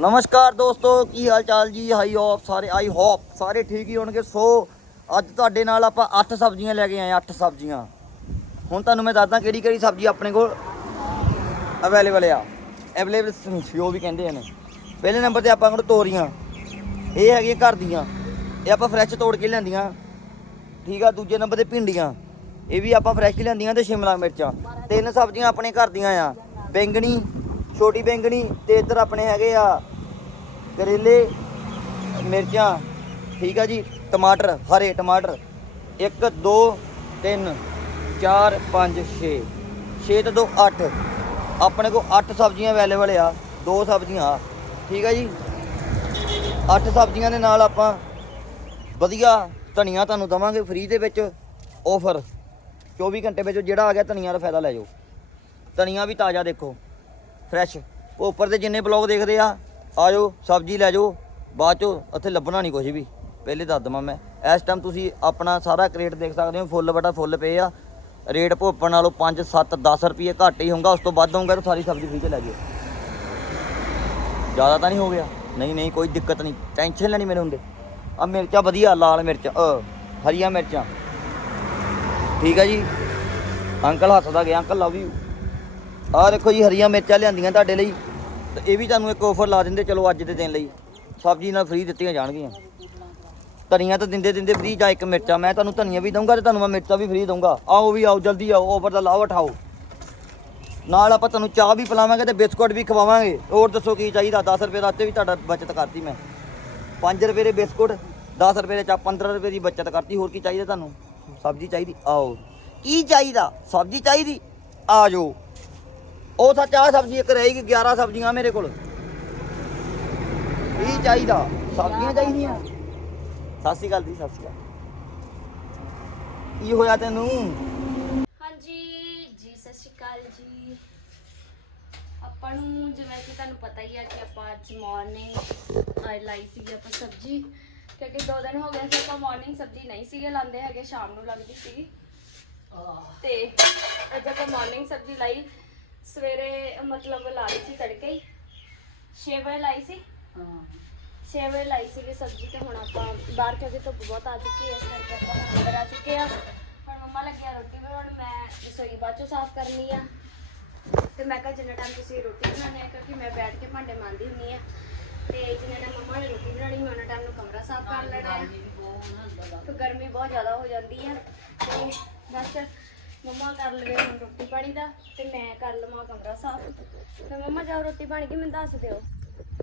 ਨਮਸਕਾਰ ਦੋਸਤੋ, ਕੀ ਹਾਲ ਚਾਲ ਜੀ? ਹਾਈ ਹੋਪ ਸਾਰੇ ਆਈ ਹੋਪ ਸਾਰੇ ਠੀਕ ਹੀ ਹੋਣਗੇ। ਸੋ ਅੱਜ ਤੁਹਾਡੇ ਨਾਲ ਆਪਾਂ 8 ਸਬਜ਼ੀਆਂ ਲੈ ਕੇ ਆਏ 8 ਸਬਜ਼ੀਆਂ। ਹੁਣ ਤੁਹਾਨੂੰ ਮੈਂ ਦੱਸਦਾ ਕਿਹੜੀ ਕਿਹੜੀ ਸਬਜ਼ੀ ਆਪਣੇ ਕੋਲ ਅਵੇਲੇਬਲ ਆ। ਅਵੇਲੇਬਲ ਜੋ ਵੀ ਕਹਿੰਦੇ ਨੇ। ਪਹਿਲੇ ਨੰਬਰ ਤੇ ਆਪਾਂ ਕੋਲ ਤੋਰੀਆਂ। ਇਹ ਹੈਗੀਆਂ ਘਰ ਦੀਆਂ। ਇਹ ਆਪਾਂ ਫਰੈਸ਼ ਤੋੜ ਕੇ ਲਿਆਂਦੀਆਂ। ਠੀਕ ਆ, ਦੂਜੇ ਨੰਬਰ ਤੇ ਭਿੰਡੀਆਂ। ਇਹ ਵੀ ਆਪਾਂ ਫਰੈਸ਼ ਲਿਆਂਦੀਆਂ ਤੇ ਸ਼ਿਮਲਾ ਮਿਰਚਾਂ। ਤਿੰਨ ਸਬਜ਼ੀਆਂ ਆਪਣੇ ਘਰ ਦੀਆਂ ਆ। ਬੈਂਗਣੀ, ਛੋਟੀ ਬੈਂਗਣੀ ਤੇ ਇੱਧਰ ਆਪਣੇ ਹੈਗੇ ਆ ਕਰੇਲੇ, ਮਿਰਚਾਂ, ਠੀਕ ਆ ਜੀ, ਟਮਾਟਰ, ਹਰੇ ਟਮਾਟਰ। 1 2 3 4 5 6 6 ਤੋਂ 2 8 ਆਪਣੇ ਕੋਲ 8 ਸਬਜ਼ੀਆਂ ਅਵੇਲੇਬਲ ਆ, ਦੋ ਸਬਜ਼ੀਆਂ। ਠੀਕ ਆ ਜੀ? 8 ਸਬਜ਼ੀਆਂ ਦੇ ਨਾਲ ਆਪਾਂ ਵਧੀਆ ਧਨੀਆ ਤੁਹਾਨੂੰ ਦਵਾਂਗੇ ਫ੍ਰੀ ਦੇ ਵਿੱਚ ਆਫਰ 24 ਘੰਟੇ ਵਿੱਚ ਜਿਹੜਾ ਆ ਗਿਆ ਧਨੀਆ ਦਾ ਫਾਇਦਾ ਲੈ ਜਾਓ। ਧਨੀਆ ਵੀ ਤਾਜ਼ਾ ਦੇਖੋ ਫਰੈਸ਼ ਉਹ ਉੱਪਰ ਦੇ ਜਿੰਨੇ ਬਲੌਗ ਦੇਖਦੇ ਆ ਆਜੋ, ਸਬਜ਼ੀ ਲੈ ਜਾਓ। ਬਾਅਦ ਚੋਂ ਇੱਥੇ ਲੱਭਣਾ ਨਹੀਂ ਕੁਝ ਵੀ। ਪਹਿਲੇ ਦੱਸ ਦਵਾਂ ਮੈਂ। ਇਸ ਟਾਈਮ ਤੁਸੀਂ ਆਪਣਾ ਸਾਰਾ ਕ੍ਰੇਟ ਦੇਖ ਸਕਦੇ ਹੋ। ਫੁੱਲ ਬਟਾ ਫੁੱਲ ਪਏ ਆ। ਰੇਟ ਭੋਪਣ ਨਾਲੋਂ 5 7 10 ਰੁਪਏ ਘੱਟ ਹੀ ਹੋਊਗਾ। ਉਸ ਤੋਂ ਵੱਧ ਹੋਊਗਾ ਤਾਂ ਸਾਰੀ ਸਬਜ਼ੀ ਫ੍ਰੀ ਤੇ ਲੈ ਜਾਓ ਜ਼ਿਆਦਾ ਤਾਂ ਨਹੀਂ ਹੋ ਗਿਆ। ਨਹੀਂ ਨਹੀਂ, ਕੋਈ ਦਿੱਕਤ ਨਹੀਂ। ਟੈਨਸ਼ਨ ਲੈਣੀ ਮੇਰੇ ਹੁੰਦੇ। ਆ ਮਿਰਚਾਂ ਵਧੀਆ, ਲਾਲ ਮਿਰਚਾਂ। ਅ ਹਰੀਆਂ ਮਿਰਚਾਂ। ਠੀਕ ਆ ਜੀ। ਅੰਕਲ ਹੱਥ ਦਾ ਗਿਆ। Uncle love you. ਆਹ ਦੇਖੋ ਜੀ, ਹਰੀਆਂ ਮਿਰਚਾਂ ਲਿਆਂਦੀਆਂ ਤੁਹਾਡੇ ਲਈ। ਤੇ ਇਹ ਵੀ ਤੁਹਾਨੂੰ ਇੱਕ ਆਫਰ ਲਾ ਦਿੰਦੇ, ਚਲੋ ਅੱਜ ਦੇ ਦਿਨ ਲਈ। ਸਬਜ਼ੀ ਨਾਲ ਫ੍ਰੀ ਦਿੱਤੀਆਂ ਜਾਣਗੀਆਂ। ਧਨੀਆ ਤਾਂ ਦਿੰਦੇ ਦਿੰਦੇ ਫ੍ਰੀ ਜਾਂ ਇੱਕ ਮਿਰਚਾਂ। ਮੈਂ ਤੁਹਾਨੂੰ ਧਨੀਆ ਵੀ ਦਊਂਗਾ ਤੇ ਤੁਹਾਨੂੰ ਮੈਂ ਮਿਰਚਾਂ ਵੀ ਫ੍ਰੀ ਦਊਂਗਾ। ਆਓ ਵੀ ਆਓ, ਜਲਦੀ ਆਓ ਆਫਰ ਦਾ ਲਾਭ ਉਠਾਓ। ਨਾਲ ਆਪਾਂ ਤੁਹਾਨੂੰ ਚਾਹ ਵੀ ਪਿਲਾਵਾਂਗੇ ਤੇ ਬਿਸਕੁਟ ਵੀ ਖਵਾਵਾਂਗੇ। ਹੋਰ ਦੱਸੋ ਕੀ ਚਾਹੀਦਾ? 10 ਰੁਪਏ ਦਾ ਤੇ ਵੀ ਤੁਹਾਡਾ ਬਚਤ ਕਰਤੀ ਮੈਂ। 5 ਰੁਪਏ ਦੇ ਬਿਸਕੁਟ 10 ਰੁਪਏ ਦੇ ਚਾ 15 ਰੁਪਏ ਦੀ ਬਚਤ ਕਰਤੀ। ਹੋਰ ਕੀ ਚਾਹੀਦਾ ਤੁਹਾਨੂੰ? ਸਬਜ਼ੀ ਚਾਹੀਦੀ? ਆਓ। ਕੀ ਚਾਹੀਦਾ? ਸਬਜ਼ੀ ਚਾਹੀਦੀ? ਆ ਜਾਓ। ਉਹ ਤਾਂ ਚਾਹ ਸਬਜ਼ੀ ਇੱਕ ਰਹੇਗੀ 11 ਸਬਜ਼ੀਆਂ ਮੇਰੇ ਕੋਲ। ਕੀ ਚਾਹੀਦਾ? ਸਬਜ਼ੀਆਂ ਚਾਹੀਦੀਆਂ। ਸਤਿ ਸ਼੍ਰੀ ਅਕਾਲ ਜੀ, ਸਤਿ ਸ਼੍ਰੀ ਅਕਾਲ। ਕੀ ਹੋਇਆ ਤੈਨੂੰ? ਹਾਂਜੀ, ਜੀ ਸਤਿ ਸ਼੍ਰੀ ਅਕਾਲ ਜੀ। ਆਪਾਂ ਨੂੰ ਜਿਵੇਂ ਕਿ ਤੁਹਾਨੂੰ ਪਤਾ ਹੀ ਆ ਕਿ ਆਪਾਂ ਅੱਜ ਮਾਰਨਿੰਗ ਆਈ ਲਾਈ ਸੀਗੀ ਆਪਾਂ ਸਬਜ਼ੀ। ਕਿਉਂਕਿ ਦੋ ਦਿਨ ਹੋ ਗਏ ਸੀ ਆਪਾਂ ਮਾਰਨਿੰਗ ਸਬਜ਼ੀ ਨਹੀਂ ਸੀਗੇ ਲਾਉਂਦੇ ਹੈਗੇ, ਸ਼ਾਮ ਨੂੰ ਲੱਗਦੀ ਸੀਗੀ ਤੇ ਅੱਜ ਆਪਾਂ ਮਾਰਨਿੰਗ ਸਬਜ਼ੀ ਲਾਈ। ਸਵੇਰੇ ਮਤਲਬ ਲਾ ਲਈ ਸੀ ਤੜਕੇ ਹੀ। 6 ਵਜੇ ਲਾਈ ਸੀ। 6 ਵਜੇ ਲਾਈ ਸੀਗੀ ਸਬਜ਼ੀ ਤੇ ਹੁਣ ਆਪਾਂ ਬਾਹਰ ਕਿਉਂਕਿ ਧੁੱਪ ਬਹੁਤ ਆ ਚੁੱਕੀ ਹੈ, ਇਸ ਕਰਕੇ ਆਪਾਂ ਹੁਣ ਅੰਦਰ ਆ ਚੁੱਕੇ ਆ ਹੁਣ ਮੰਮਾ ਲੱਗਿਆ ਰੋਟੀ ਬਣਾਉਣ, ਮੈਂ ਰਸੋਈ ਬਾਅਦ ਚੋਂ ਸਾਫ਼ ਕਰਨੀ ਆ। ਤੇ ਮੈਂ ਕਿਹਾ ਜਿੰਨਾ ਟਾਈਮ ਤੁਸੀਂ ਰੋਟੀ ਬਣਾਉਂਦੇ ਆ ਕਿਉਂਕਿ ਮੈਂ ਬੈਠ ਕੇ ਭਾਂਡੇ ਮਾਂਦੀ ਹੁੰਨੀ ਆ। ਤੇ ਜਿੰਨਾ ਟਾਈਮ ਮੰਮਾ ਨੇ ਰੋਟੀ ਬਣਾਉਣੀ, ਮੈਂ ਉਹਨਾਂ ਟਾਈਮ ਨੂੰ ਕਮਰਾ ਸਾਫ਼ ਕਰ ਲੈਣਾ ਹੈ ਤੇ ਗਰਮੀ ਬਹੁਤ ਜ਼ਿਆਦਾ ਹੋ ਜਾਂਦੀ ਹੈ ਤੇ ਬਸ ਮੰਮਾ ਕਰ ਲਵੇ ਹੁਣ ਰੋਟੀ ਪਾਣੀ ਦਾ, ਤੇ ਮੈਂ ਕਰ ਲਵਾਂ ਕਮਰਾ ਸਾਫ਼। ਫਿਰ ਮੰਮਾ ਜਾਓ, ਰੋਟੀ ਪਾਣੀ ਗਈ ਮੈਨੂੰ ਦੱਸ ਦਿਓ।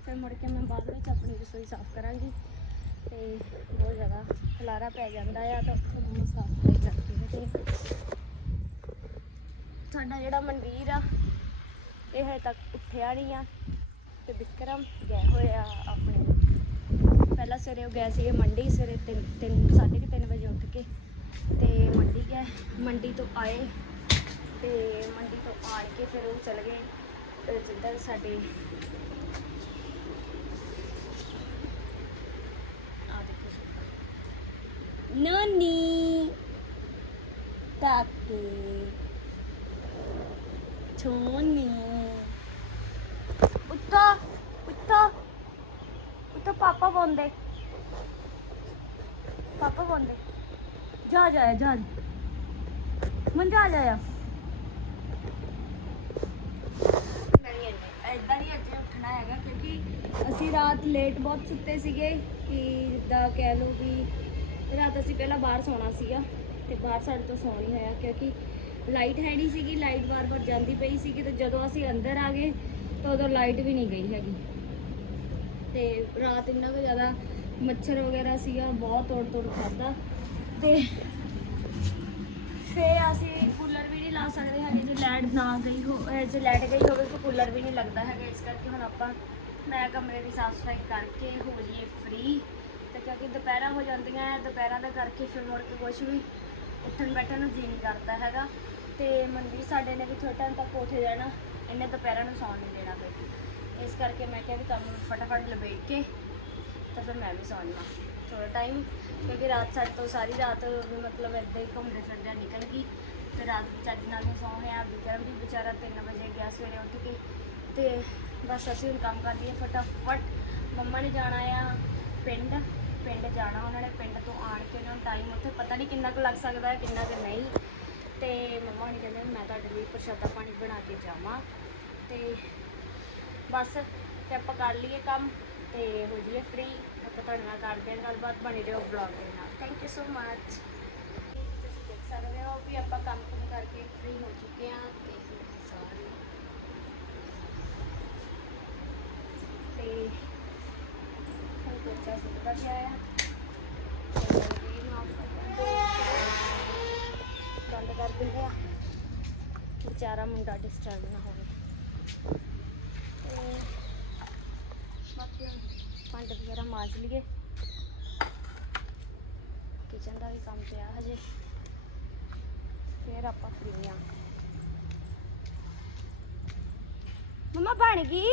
ਫਿਰ ਮੁੜ ਕੇ ਮੈਂ ਬਾਅਦ ਵਿੱਚ ਆਪਣੀ ਰਸੋਈ ਸਾਫ਼ ਕਰਾਂਗੀ। ਤੇ ਬਹੁਤ ਜ਼ਿਆਦਾ ਖਲਾਰਾ ਪੈ ਜਾਂਦਾ ਆ, ਤਾਂ ਉੱਥੇ ਮੰਮਾ ਸਾਫ਼ ਕਰ ਜਾਂਦੀ ਹੈ ਤੇ ਸਾਡਾ ਜਿਹੜਾ ਮਨਵੀਰ ਆ, ਇਹ ਹਜੇ ਤੱਕ ਉੱਠਿਆ ਨਹੀਂ ਆ। ਤੇ ਵਿਕਰਮ ਗਏ ਹੋਏ ਆ ਆਪਣੇ। ਪਹਿਲਾਂ ਸਵੇਰੇ ਉਹ ਗਏ ਸੀਗੇ ਮੰਡੀ, ਸਵੇਰੇ 3 ਤਿੰਨ, ਸਾਢੇ ਕੁ ਤਿੰਨ ਵਜੇ ਉੱਠ ਕੇ। ਤੇ ਮੰਡੀ ਗਏ, ਮੰਡੀ ਤੋਂ ਆਏ ਤੇ ਮੰਡੀ ਤੋਂ ਆਣ ਕੇ ਫਿਰ ਉਹ ਚਲੇ ਗਏ ਅਹ ਜਿੱਧਰ ਸਾਡੇ ਆ ਦੇਖੋ ਨਾਨੀ ਤਾਤੇ ਛੋਨੀ। ਉੱਤੋਂ, ਉੱਤਾ ਉੱਤਾ ਪਾਪਾ ਬੋਂਦੇ ਪਾਪਾ ਬੋਂਦੇ ਜਾ ਜਾ ਜਾ ਮਨ ਜਾ ਜਾ ਇਦਾਂ ਹੀ ਅੱਜ ਉੱਠਣਾ ਹੈਗਾ, ਕਿਉਂਕਿ ਅਸੀਂ ਰਾਤ ਲੇਟ ਬਹੁਤ ਸੁੱਤੇ ਸੀਗੇ ਕਿ ਜਿੱਦਾਂ ਕਹਿ ਲਓ ਵੀ ਰਾਤ ਅਸੀਂ ਪਹਿਲਾਂ ਬਾਹਰ ਸੌਣਾ ਸੀਗਾ ਤੇ ਬਾਹਰ ਸਾਡੇ ਤੋਂ ਸੌ ਨਹੀਂ ਹੋਇਆ, ਕਿਉਂਕਿ ਲਾਈਟ ਹੈ ਨਹੀਂ ਸੀਗੀ ਲਾਈਟ ਵਾਰ-ਵਾਰ ਜਾਂਦੀ ਪਈ ਸੀਗੀ ਤੇ ਜਦੋਂ ਅਸੀਂ ਅੰਦਰ ਆ ਗਏ ਤਾਂ ਉਦੋਂ ਲਾਈਟ ਵੀ ਨਹੀਂ ਗਈ ਹੈਗੀ। ਤੇ ਰਾਤ ਇੰਨਾ ਕੁ ਜ਼ਿਆਦਾ ਮੱਛਰ ਵਗੈਰਾ ਸੀਗਾ, ਬਹੁਤ ਤੋੜ ਤੋੜ ਖਾਦਾ ਤੇ ਫੇ ਅਸੀਂ ਕੂਲਰ ਵੀ ਨਹੀਂ ਲਾ ਸਕਦੇ ਹੈਗੇ ਜੇ ਲਾਈਟ ਨਾ ਗਈ ਹੋ, ਅਹ ਜੇ ਲਾਈਟ ਗਈ ਹੋਵੇ ਤਾਂ ਕੂਲਰ ਵੀ ਨਹੀਂ ਲੱਗਦਾ ਹੈਗਾ, ਇਸ ਕਰਕੇ ਹੁਣ ਆਪਾਂ ਮੈਂ ਕਮਰੇ ਦੀ ਸਾਫ਼ ਸਫ਼ਾਈ ਕਰਕੇ ਹੋ ਜਾਈਏ ਫ੍ਰੀ ਤੇ ਕਿਉਂਕਿ ਦੁਪਹਿਰਾਂ ਹੋ ਜਾਂਦੀਆਂ ਹੈ ਦੁਪਹਿਰਾਂ ਦਾ ਕਰਕੇ ਫਿਰ ਮੁੜ ਕੇ ਕੁਛ ਵੀ ਉੱਠਣ ਬੈਠਣ ਨੂੰ ਜੀ ਨਹੀਂ ਕਰਦਾ ਹੈਗਾ ਤੇ ਮਨਵੀਰ ਸਾਡੇ ਨੇ ਵੀ ਥੋੜਾ ਟਾਈਮ ਤੱਕ ਉੱਠ ਰਹਿਣਾ, ਇਹਨੇ ਦੁਪਹਿਰਾਂ ਨੂੰ ਸੌਣ ਨਹੀਂ ਦੇਣਾ ਬਈ ਇਸ ਕਰਕੇ ਮੈਂ ਕਿਹਾ ਵੀ ਕੰਮ ਫਟਾਫਟ ਲਪੇਟ ਕੇ ਤਾਂ ਫਿਰ ਮੈਂ ਵੀ ਸੌਂ ਜਾਵਾਂ ਥੋੜਾ ਟਾਈਮ ਕਿਉਂਕਿ ਰਾਤ ਸਾਡੇ ਤੋਂ ਸਾਰੀ ਰਾਤ ਵੀ ਮਤਲਬ ਇੱਦਾਂ ਹੀ ਘੁੰਮਦੇ ਫਿਰਦੇ ਨਿਕਲ ਗਈ। ਤੇ ਰਾਤ ਵਿੱਚ ਅੱਜ ਨਾਲ ਨਹੀਂ ਸੌਂ ਰਿਹਾ ਵਿਕਰਮ ਵੀ ਵਿਚਾਰਾ 3 ਵਜੇ ਗਿਆ ਸਵੇਰੇ ਉੱਠ ਕੇ। ਤੇ ਬਸ ਅਸੀਂ ਹੁਣ ਕੰਮ ਕਰਦੀ ਲਈਏ ਫਟਾਫਟ। ਮੰਮਾ ਨੇ ਜਾਣਾ ਆ ਪਿੰਡ ਪਿੰਡ ਜਾਣਾ ਉਹਨਾਂ ਨੇ, ਪਿੰਡ ਤੋਂ ਆਣ ਕੇ ਉਹਨਾਂ ਨੂੰ ਟਾਈਮ ਉੱਥੇ ਪਤਾ ਨਹੀਂ ਕਿੰਨਾ ਕੁ ਲੱਗ ਸਕਦਾ ਹੈ ਕਿੰਨਾ ਕੁ ਨਹੀਂ। ਤੇ ਮੰਮਾ ਨੇ ਕਹਿੰਦੇ ਮੈਂ ਤੁਹਾਡੇ ਲਈ ਪ੍ਰਸ਼ਾਦਾ ਪਾਣੀ ਬਣਾ ਕੇ ਜਾਵਾਂ। ਤੇ ਬਸ, ਤੇ ਆਪਾਂ ਕਰ ਲਈਏ ਕੰਮ, ਤੇ ਹੋ ਜਾਈਏ ਫ੍ਰੀ ਆਪਾਂ ਤੁਹਾਡੇ ਨਾਲ ਕਰਦੇ ਹਾਂ ਗੱਲਬਾਤ ਬਣੀ ਰਹੋ ਬਲੌਗ ਦੇ ਨਾਲ ਥੈਂਕ ਯੂ ਸੋ ਮਚ ਤੁਸੀਂ ਦੇਖ ਸਕਦੇ ਹੋ ਵੀ ਆਪਾਂ ਕੰਮ ਕੁਮ ਕਰਕੇ ਫ੍ਰੀ ਹੋ ਚੁੱਕੇ ਹਾਂ ਤੇ ਸਾਰੇ ਤੇ ਹੁਣ ਬੱਚਾ ਸੁੱਤਾ ਗਿਆ ਆ ਤੇ ਜਲਦੀ ਨੂੰ ਬੰਦ ਕਰ ਦਿੰਦੇ ਆ ਵਿਚਾਰਾ ਮੁੰਡਾ ਡਿਸਟਰਬ ਨਾ ਹੋਵੇ ਤੇ ਬਾਕੀ ਹੁਣ ਭਾਂਡੇ ਵਗੈਰਾ ਮਾਜ ਲਈਏ। ਕਿਚਨ ਦਾ ਵੀ ਕੰਮ ਪਿਆ ਹਜੇ। ਫਿਰ ਆਪਾਂ ਫਰੀ ਆ। ਮਮਾ ਬਣ ਗਈ?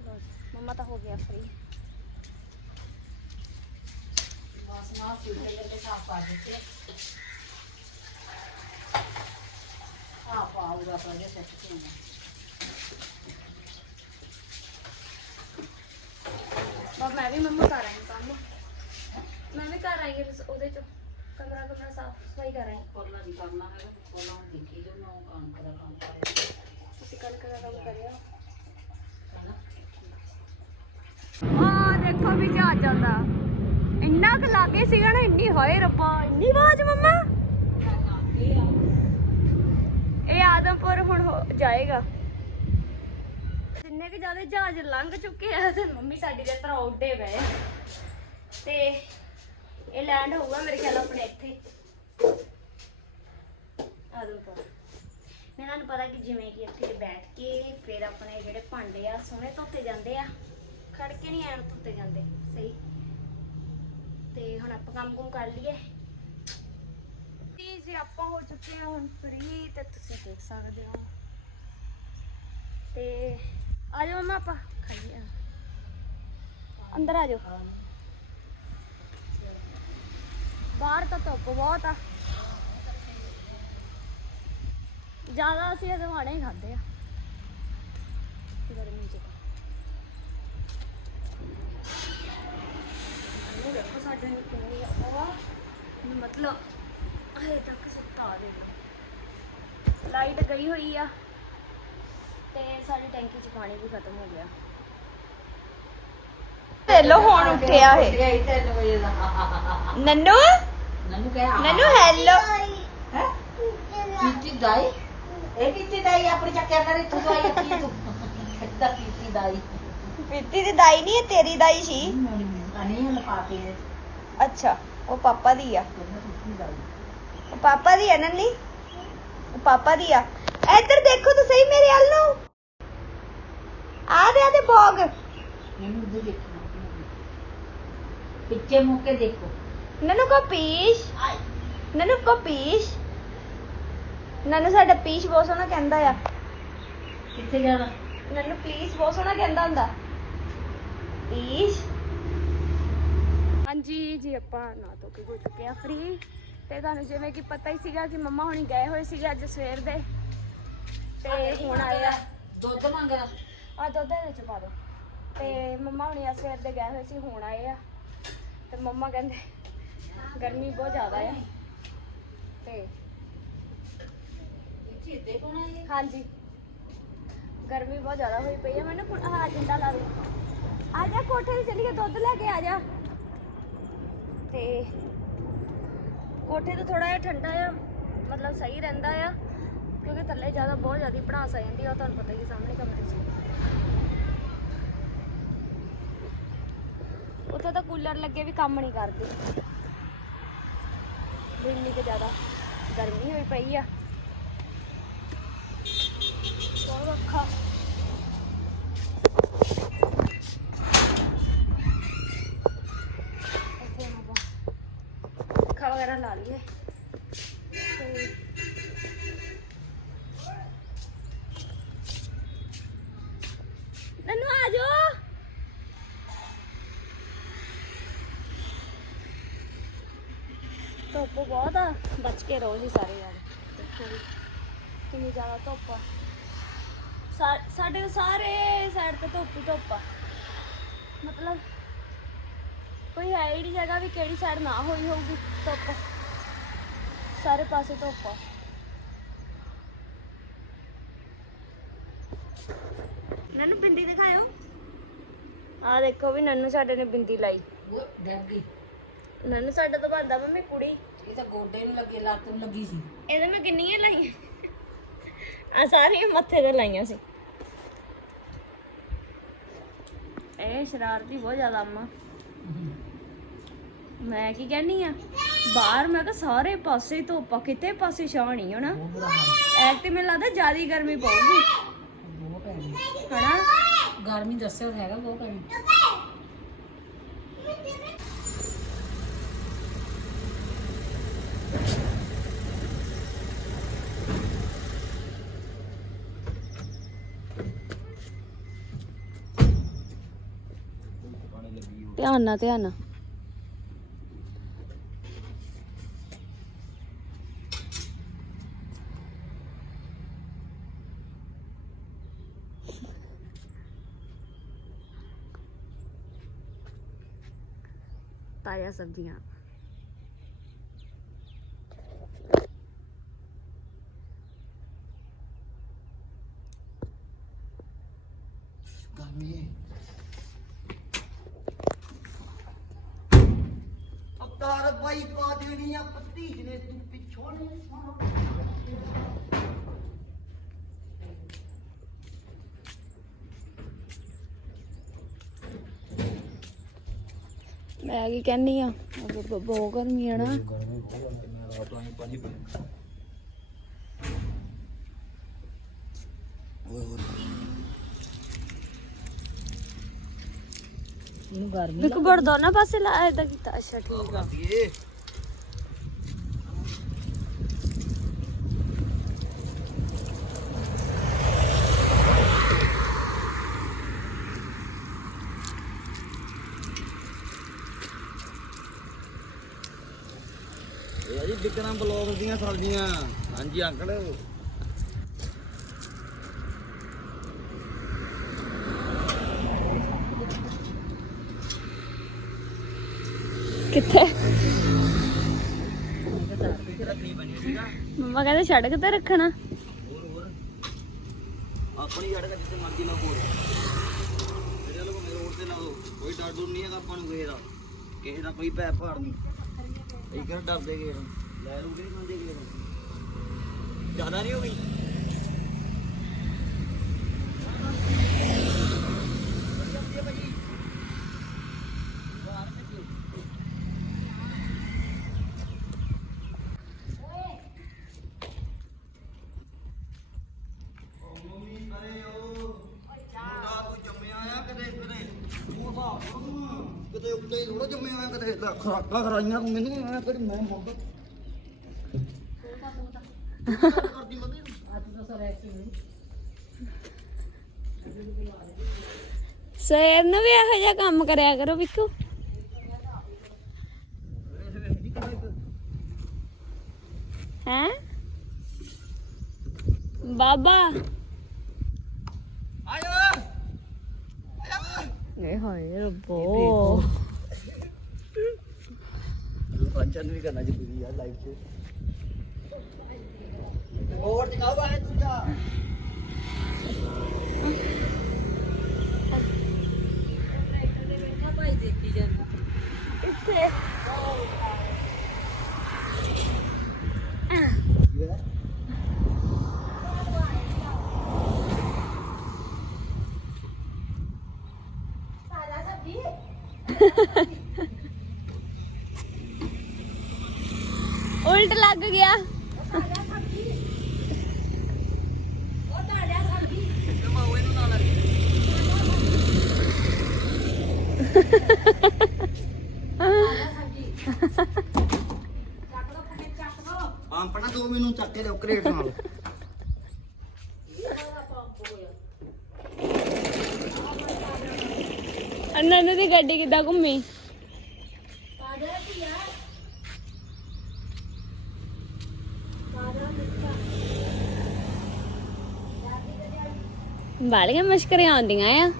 ਲਓ ਮੰਮਾ ਤਾਂ ਹੋ ਗਿਆ ਫਰੀ। ਬਸ ਮੈਂ ਵੀ ਮੰਮਾ ਕਰ ਆਈ ਕੰਮ। ਮੈਂ ਵੀ ਕਰ ਆਈ ਰਸ- ਉਹਦੇ ਚ ਕਮਰਾ ਕਮਰਾ ਸਾਫ਼ ਸਫ਼ਾਈ ਕਰ ਆਈ ਤੁਸੀਂ ਕੱਲ ਕਰਾ ਕੰਮ ਕਰਿਆ? ਆ ਦੇਖੋ ਵੀ ਜਾ ਜਾਂਦਾ। ਇੰਨਾ ਕੁ ਲਾਗੇ ਸੀਗਾ ਨਾ ਇੰਨੀ ਹੋਏ ਰੱਬਾ ਇੰਨੀ ਆਵਾਜ਼ ਮੰਮਾ। ਇਹ ਆਦਮਪੁਰ ਹੁਣ ਹੋ- ਜਾਏਗਾ। ਜਿੰਨੇ ਕਿ ਜ਼ਿਆਦਾ ਜਹਾਜ਼ ਲੰਘ ਚੁੱਕੇ ਆ ਤੇ ਮੰਮੀ ਸਾਡੀ ਦੇ ਤਰ੍ਹਾਂ ਉੱਡੇ ਪਏ ਆ। ਤੇ ਇਹ ਲੈਂਡ ਹੋਊਗਾ ਮੇਰੇ ਖਿਆਲ ਆਪਣੇ ਇੱਥੇ। ਆਦਮਪੁਰ ਇਹਨਾਂ ਨੂੰ ਪਤਾ ਕਿ ਜਿਵੇਂ ਕਿ ਇੱਥੇ ਬੈਠ ਕੇ ਫਿਰ ਆਪਣੇ ਜਿਹੜੇ ਭਾਂਡੇ ਆ ਸੋਹਣੇ ਧੋਤੇ ਜਾਂਦੇ ਆ। ਖੜ ਕੇ ਨਹੀਂ ਐਨ ਧੋਤੇ ਜਾਂਦੇ ਸਹੀ। ਤੇ ਹੁਣ ਆਪਾਂ ਕੰਮ ਕੁਮ ਕਰ ਲਈਏ। ਜੀ ਜੀ ਆਪਾਂ ਹੋ ਚੁੱਕੇ ਹਾਂ ਹੁਣ ਫ੍ਰੀ ਤੇ ਤੁਸੀਂ ਦੇਖ ਸਕਦੇ ਹੋ। ਤੇ ਆ ਜਾਓ ਮਮਾ ਆਪਾਂ ਖਾਈਏ। ਅੰਦਰ ਆ ਜਾਓ ਬਾਹਰ ਤਾਂ ਧੁੱਪ ਬਹੁਤ ਆ। ਜ਼ਿਆਦਾ ਅਸੀਂ ਅਦਵਾਣੇ ਹੀ ਖਾਂਦੇ ਆ। ਗਰਮੀ ਚ ਇਹ ਦੇਖੋ ਸਾਡੇ ਨੂੰ ਕਿੰਨੀ ਹਵਾ ਮਤਲਬ ਹਜੇ ਤੱਕ ਸੁੱਤਾ ਦੇ ਲਾਈਟ ਗਈ ਹੋਈ ਆ। ਤੇ ਸਾਡੀ ਟੈਂਕੀ ਚ ਪਾਣੀ ਵੀ ਖਤਮ ਹੋ ਗਿਆ। ਹੈਲੋ ਹੁਣ ਉੱਠਿਆ ਹੈ ਨੰਨੂ? ਨਨੂ ਕਹਿ ਨੰਨੂ ਹੈਲੋ ਹੈ? ਪੀਤੀ ਦਾਈ? ਇਹ ਪੀਤੀ ਦਾਈ ਆਪਣੀ ਚੱਕਿਆ ਕਰੀ ਤੂੰ ਦਾਈ ਕੀ ਤੂੰ। ਕਿੱਦਾਂ ਪੀਤੀ ਦਾਈ। ਪ੍ਰੀਤੀ ਦੀ ਦਾਈ ਨਹੀਂ ਹੈ ਤੇਰੀ ਦਾਈ ਸੀ। ਅੱਛਾ ਉਹ ਪਾਪਾ ਦੀ ਆ। ਉਹ ਪਾਪਾ ਦੀ ਆ ਨੰਨੀ? ਉਹ ਪਾਪਾ ਦੀ ਆ। ਇੱਧਰ ਦੇਖੋ ਤਾਂ ਸਹੀ ਮੇਰੇ ਵੱਲ ਨੂੰ। ਆ ਦੇ ਆ ਦੇ ਬੋਗ। ਮੈਨੂੰ ਉਧਰ ਦੇਖਣਾ। ਪਿੱਛੇ ਮੁੱਕ ਕੇ ਦੇਖੋ। ਨਨੂ ਕੋ ਪੀਸ਼। ਨਨੂ ਕੋ ਪੀਸ਼। ਨਨੂ ਸਾਡਾ ਪੀਸ਼ ਬਹੁਤ ਸੋਹਣਾ ਕਹਿੰਦਾ ਆ। ਕਿੱਥੇ ਜਾਣਾ? ਨਨੂ ਪਲੀਜ਼ ਬਹੁਤ ਸੋਹਣਾ ਕਹਿੰਦਾ ਹੁੰਦਾ। ਪੀਸ਼। ਹਾਂਜੀ ਜੀ ਆਪਾਂ ਨਾ ਧੋ ਕੇ ਹੋ ਚੁੱਕੇ ਆ ਫ੍ਰੀ ਤੇ ਤੁਹਾਨੂੰ ਜਿਵੇਂ ਕਿ ਪਤਾ ਹੀ ਸੀਗਾ ਕਿ ਮੰਮਾ ਹੁਣੀ ਗਏ ਹੋਏ ਸੀਗੇ ਅੱਜ ਸਵੇਰ ਦੇ। ਤੇ ਹੁਣ ਆਏ ਆ ਦੁੱਧ ਮੰਗਦਾ ਆ ਦੁੱਧ ਦੇ ਵਿੱਚ ਪਾ ਦੋ। ਤੇ ਮੰਮਾ ਹੁਣੀ ਆ ਸਵੇਰ ਦੇ ਗਏ ਹੋਏ ਸੀ ਹੁਣ ਆਏ ਆ। ਤੇ ਮੰਮਾ ਕਹਿੰਦੇ ਗਰਮੀ ਬਹੁਤ ਜ਼ਿਆਦਾ ਆ। ਤੇ ਇੱਥੇ ਕੋਣਾ ਹੈ ਹਾਂਜੀ। ਗਰਮੀ ਬਹੁਤ ਜ਼ਿਆਦਾ ਹੋਈ ਪਈ ਹੈ ਮੈਨੂੰ ਆਹ ਡੰਡਾ ਲਾ ਦੇ। ਆ ਜਾ ਕੋਠੇ ਤੇ ਚੱਲੀਏ ਦੁੱਧ ਲੈ ਕੇ ਆ ਜਾ। ਤੇ ਕੋਠੇ ਤੇ ਥੋੜਾ ਜਿਹਾ ਠੰਡਾ ਆ। ਮਤਲਬ ਸਹੀ ਰਹਿੰਦਾ ਆ। ਕਿਉਂਕਿ ਥੱਲੇ ਜ਼ਿਆਦਾ ਬਹੁਤ ਜ਼ਿਆਦਾ ਪੜਾਸ ਆ ਜਾਂਦੀ ਆ ਤੁਹਾਨੂੰ ਪਤਾ ਹੀ ਸਾਹਮਣੇ ਕਮਰੇ 'ਚ। ਉੱਥੇ ਤਾਂ ਕੂਲਰ ਲੱਗੇ ਵੀ ਕੰਮ ਨਹੀਂ ਕਰਦੇ। ਵੀ ਇੰਨੀ ਕੁ ਜ਼ਿਆਦਾ ਗਰਮੀ ਹੋਈ ਪਈ ਆ। ਰਹੋ ਜੀ ਸਾਰੇ ਯਾਰ ਦੇਖੋ ਜੀ ਕਿੰਨੀ ਜ਼ਿਆਦਾ ਧੁੱਪ ਆ। ਸਾ- ਸਾਡੇ ਸਾਰੇ ਸਾਈਡ ਤੇ ਧੁੱਪ ਹੀ ਧੁੱਪ ਆ। ਮਤਲਬ ਕੋਈ ਹੈ ਹੀ ਨਹੀਂ ਜਗ੍ਹਾ ਵੀ ਕਿਹੜੀ ਸਾਈਡ ਨਾ ਹੋਈ ਹੋਊਗੀ ਧੁੱਪ। ਸਾਰੇ ਪਾਸੇ ਧੁੱਪ ਆ। ਨਨੂ ਬਿੰਦੀ ਦਿਖਾਇਓ। ਆ ਦੇਖੋ ਵੀ ਨਨੂ ਸਾਡੇ ਨੇ ਬਿੰਦੀ ਲਾਈ। ਗਈ ਨਨੂ ਸਾਡਾ ਤਾਂ ਬੰਦਾ ਮੰਮੀ ਕੁੜੀ। ਇਹ ਤਾਂ ਗੋਡੇ ਨੂੰ ਲੱਗੇ ਲੱਤ ਨੂੰ ਲੱਗੀ ਸੀ। ਇਹਦੇ ਮੈਂ ਕਿੰਨੀਆਂ ਲਾਈਆਂ? ਆ ਸਾਰੀਆਂ ਮੱਥੇ ਤੇ ਲਾਈਆਂ ਸੀ। ਇਹ ਸ਼ਰਾਰਤੀ ਬਹੁਤ ਜ਼ਿਆਦਾ ਅੰਮਾ। ਮੈਂ ਕੀ ਕਹਿਨੀ ਆ? ਬਾਹਰ ਮੈਂ ਕਿਹਾ ਸਾਰੇ ਪਾਸੇ ਧੁੱਪ ਆ ਕਿਤੇ ਪਾਸੇ ਛਾਂ ਨਹੀਂ ਹੋਣਾ। ਬਹੁਤ ਬੁਰਾ ਹਾਲ ਐਕ ਤੇ ਮੈਨੂੰ ਲੱਗਦਾ ਜ਼ਿਆਦਾ ਗਰਮੀ ਪਊਗੀ। ਬਹੁਤ ਪੈਣੀ ਹਨਾ? ਗਰਮੀ ਦੱਸਿਓ ਤਾਂ ਹੈਗਾ ਬਹੁਤ ਪੈਣੀ ਧਿਆਨ ਨਾਲ ਧਿਆਨ। ਨਾਲ ਤਾਜ਼ਾ ਸਬਜ਼ੀਆਂ ਗਰਮੀ ਅਵਤਾਰ ਬਾਈ ਪਾ ਦੇਣੀ ਆ ਭਤੀਜ ਨੇ ਤੂੰ ਪਿੱਛੋਂ ਨਹੀਂ ਮੈਂ ਕੀ ਕਹਿੰਨੀ ਆ ਬ- ਬ- ਬਹੁਤ ਗਰਮੀ ਆ ਨਾ ਇਹਨੂੰ ਗਰਮੀ ਬਿਕ ਬੜ ਦੋਨਾਂ ਪਾਸੇ ਲਾ ਏਦਾਂ ਕੀਤਾ। ਅੱਛਾ ਠੀਕ ਆ। ਇਹ ਇਹ ਆ ਜੀ ਵਿਕਰਮ ਬਲੌਗ ਦੀਆਂ ਸਬਜ਼ੀਆਂ। ਹਾਂਜੀ ਅੰਕਲ। ਕਿੱਥੇ? ਮੰਮਾ ਕਹਿੰਦੇ ਸੜਕ ਤੇ ਰੱਖਣਾ? ਹੋਰ ਹੋਰ ਆਪਣੀ ਜੜ ਜਿੱਥੇ ਮਰਜ਼ੀ ਲਾ ਕੋਲ ਜਿਹੜੇ ਲੋਕ ਮੇਰੇ ਰੋਡ ਤੇ ਲਾ ਦੋ ਕੋਈ ਡਰ ਡਰ ਨਹੀਂ ਹੈਗਾ ਆਪਾਂ ਨੂੰ ਕਿਸੇ ਦਾ। ਕਿਸੇ ਦਾ ਕੋਈ ਪੈ ਭਾੜ ਨਹੀਂ। ਇਹ ਕਿਹੜਾ ਡਰਦੇ ਕਿਸੇ ਨੂੰ? ਲੈ ਲੂ ਕਿ ਨਹੀਂ ਮੰਨਦੇ ਕਿਸੇ ਨੂੰ? ਜ਼ਿਆਦਾ ਨਹੀਂ ਹੋ ਗਈ? ਕਿਤੇ ਉੱਤੇ ਹੀ ਥੋੜਾ ਜੰਮਿਆ ਹੋਇਆ ਕਿਤੇ ਖਰਾਕਾਂ ਖਰਾਈਆਂ ਤੂੰ ਮੈਨੂੰ ਮੈਂ ਕਿਹੜੀ ਮੈਂ ਮੁੰਡਾ ਕਰਦੀ ਮੰਮੀ ਅੱਜ ਤਾਂ ਸਰ ਐਸੀ ਨਹੀਂ ਸਵੇਰ ਨੂੰ ਵੀ ਇਹੋ ਜਿਹਾ ਕੰਮ ਕਰਿਆ ਕਰੋ ਬਿੱਕੂ ਹੈ? ਬਾਬਾ ਆਇਆ ਇਹ ਹਾਏ ਰੱਬੋ ਫੰਕਸ਼ਨ ਵੀ ਕਰਨਾ ਜ਼ਰੂਰੀ ਆ ਲਾਈਫ 'ਚ ਹੋਰ ਦਿਖਾਓ ਬਾਹਰ ਦੂਜਾ ਭਾਈ ਦੇਖੀ ਜਾਂਦਾ ਇੱਥੇ ਲੱਗ ਗਿਆ। ਆਪਣਾ ਦੋ ਮੈਨੂੰ ਚੱਕ ਕੇ ਦਿਓ ਕਰੇਟ ਨਾਲ। ਅੰਨਨ ਦੀ ਗੱਡੀ ਕਿੱਦਾਂ ਘੁੰਮੀ? ਬਾਲੀਆਂ ਮਸ਼ਕਰੀਆਂ ਆਉਂਦੀਆਂ ਆ